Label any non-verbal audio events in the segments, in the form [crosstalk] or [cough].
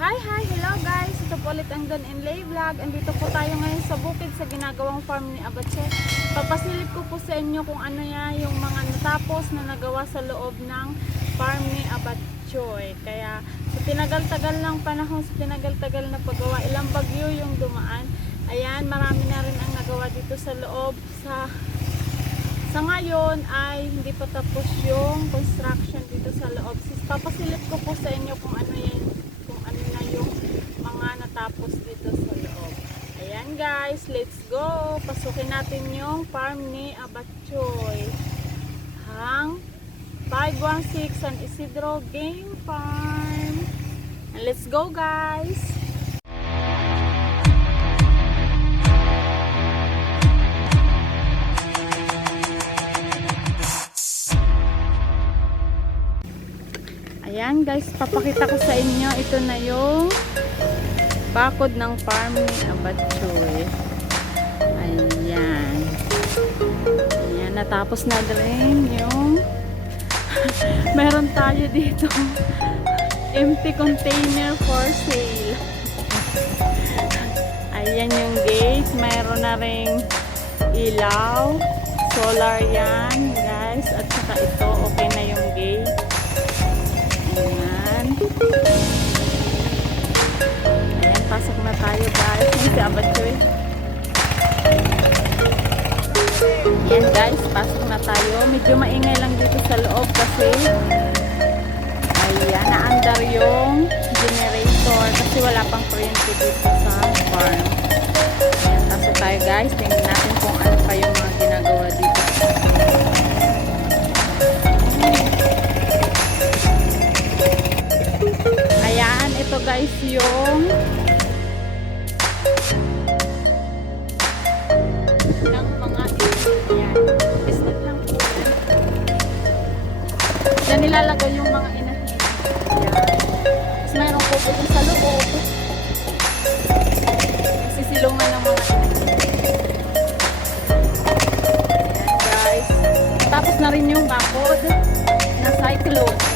Hi, hi, hello guys! Ito po ulit ang Don and Lay Vlog. Andito po tayo ngayon sa bukid sa ginagawang farm ni Abatse. Papasilip ko po sa inyo kung ano ya yung mga natapos na nagawa sa loob ng farm ni Abatchoy. Kaya sa tinagal-tagal ng panahon, sa tinagal-tagal na paggawa, ilang bagyo yung dumaan. Ayan, marami na rin ang nagawa dito sa loob sa sa ngayon ay hindi pa tapos yung construction dito sa loob. Papasilip ko po sa inyo kung ano yan, ano na yung mga natapos dito sa loob. Ayan guys, let's go! Pasukin natin yung farm ni Abatchoy. Hang 516 San Isidro Game Farm. And let's go guys! Ayan guys, papakita ko sa inyo. Ito na yung bakod ng farm ni Abatchoy. Ayan. Ayan, natapos na rin yung [laughs] meron tayo dito empty container for sale. Ayan yung gate. Mayroon na ring ilaw. Solar yan, guys. At saka ito, okay na yung gate. Ayan. Pasok na tayo guys. Yan si Abatchoy. Ayan guys, pasok na tayo. Medyo maingay lang dito sa loob kasi ayan, naandar yung generator kasi wala pang kuryente dito sa farm. Ayan, pasok tayo guys. Tingnan guys yung ng mga ayan. Business lang po yan. Nilalagay yung mga inahin. Ayan. Tapos mayroon po po sa loob. Sisilungan ng mga. Ayan guys. Tapos na rin yung bakod na cyclone.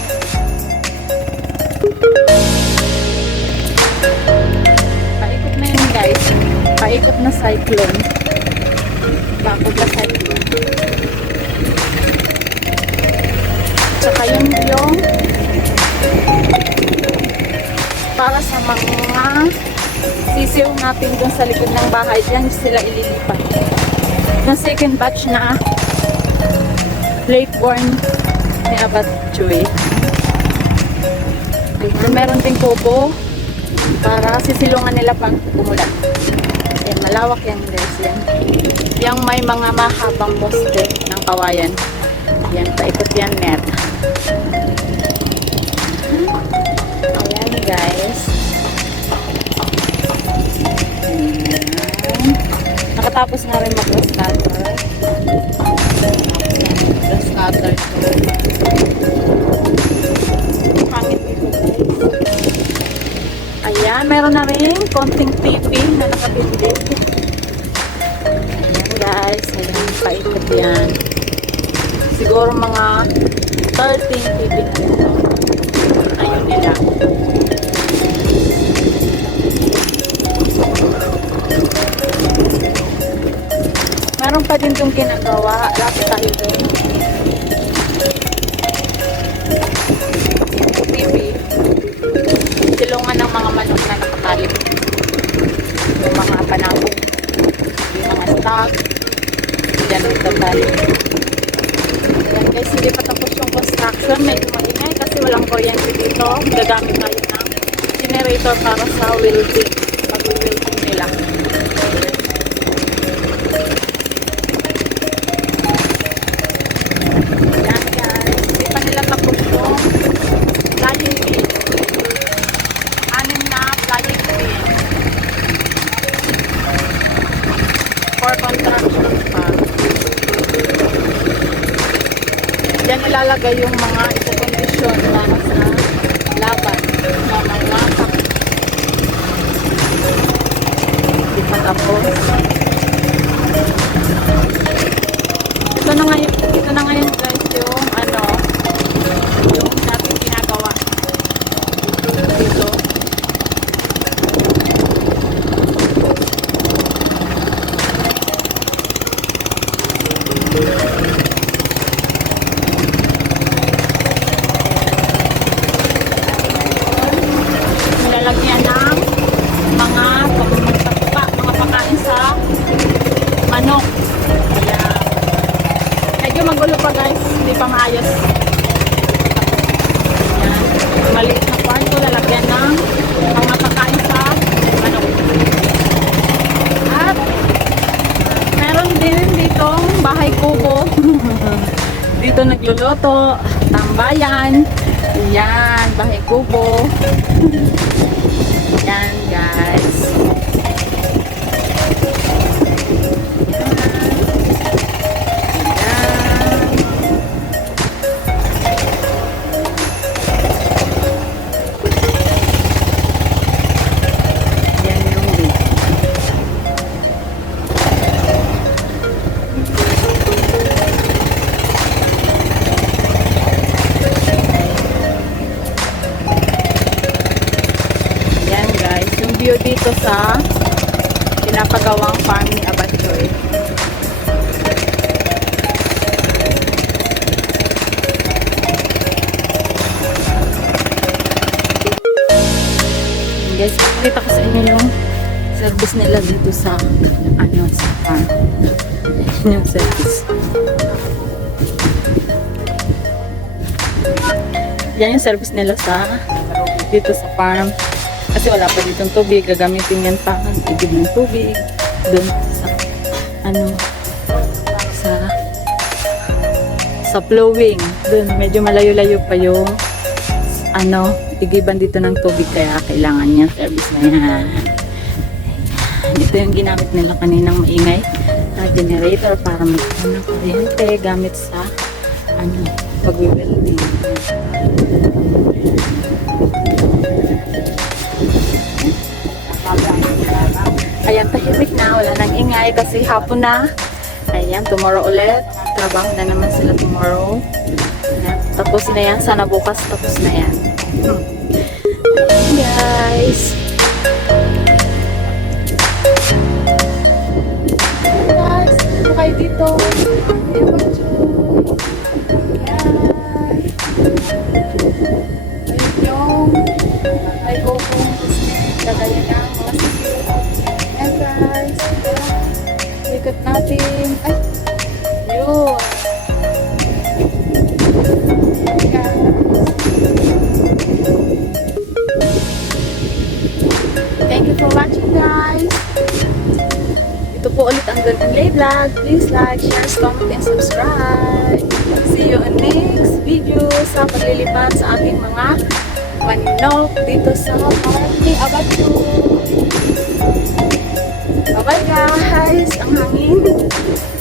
Paikot na cyclone. Bakod na cyclone. Tsaka yun yung para sa mga sisiw natin dun sa likod ng bahay. Diyan sila ililipat. Yung second batch na late born ni Abat Chewy. Ayan, meron ding kubo para sisilungan nila pag umulan. Ayan, malawak yan guys. Yan. Yung may mga mahabang poste ng kawayan. Ayan, paikot yan net. Ayan guys. Ayan. Nakatapos na rin mag-scatter. Mag-scatter to. Hangin Ayan, meron na rin konting TV na nakabibili. Ayan guys, ayan, paikot yan. Siguro mga 13 TV na ito. Ayun nila. Meron pa din itong ginagawa. Lapit tayo doon. Tatalip. Ayan guys, hindi pa tapos yung construction. Medyo maingay kasi walang kuryente dito. Gagamit tayo ng generator para sa welding. Pag-welding nila. Ayan guys, hindi pa nila tapos yung flying fish anim na flying fish for construction pa. Ilalagay yung mga maayos. Yan. Maliit na kwarto, lalagyan ng mga pagkain sa manok. At meron din ditong bahay kubo. [laughs] Dito nagluluto, tambayan. Yan, bahay kubo. Sa pinapagawang farm ni Abatchoy. Yan, Guys, pakita ko sa inyo yung service nila dito sa ano sa farm. Yung service. Yan yung service nila sa dito sa farm. Kasi wala pa ditong tubig. Gagamitin yan pa igib ng tubig. Doon sa ano sa sa flowing. Doon medyo malayo-layo pa yung ano igiban dito ng tubig kaya kailangan niya service na yan. Ito yung ginamit nila kaninang maingay na generator para magkaroon ng kuryente gamit sa ano pag-welding. Ayan, tahimik na. Wala nang ingay kasi hapon na. Ayan, tomorrow ulit. Trabaho na naman sila tomorrow. Ayan, tapos na yan. Sana bukas tapos na yan. Hmm. Guys. Guys. Dito kayo dito. Ay go kung lagayan ng Natin. Ay! Yun. Thank you for watching guys. Ito po ulit ang Golden Lay Vlog. Please like, share, comment, and subscribe. See you in next video sa paglilipad sa ating mga manok dito sa ni Abatu. Bye-bye guys! Ang hangin!